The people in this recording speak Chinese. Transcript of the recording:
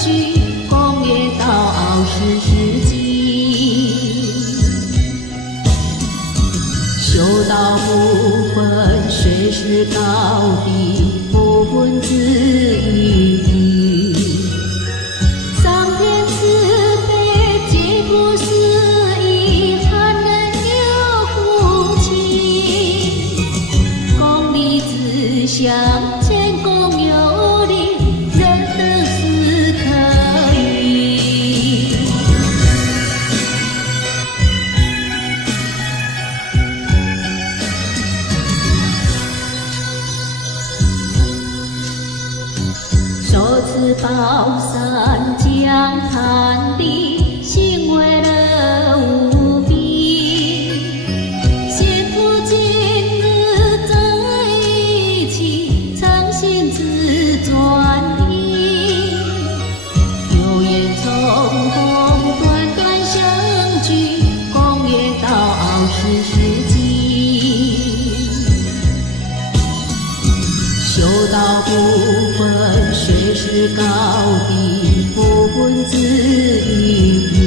聚，公约到20世纪。修道不分谁是高低，不分子与彼。上天慈悲，皆不思议，还能有福气。公理自相，谦恭有礼，人等是可以。手持宝伞将盘地，行为了无比。幸福今日在一起，诚心自专一。有缘重逢，短短相聚，公约到20世纪。修道不分谁是高低，不分子与彼。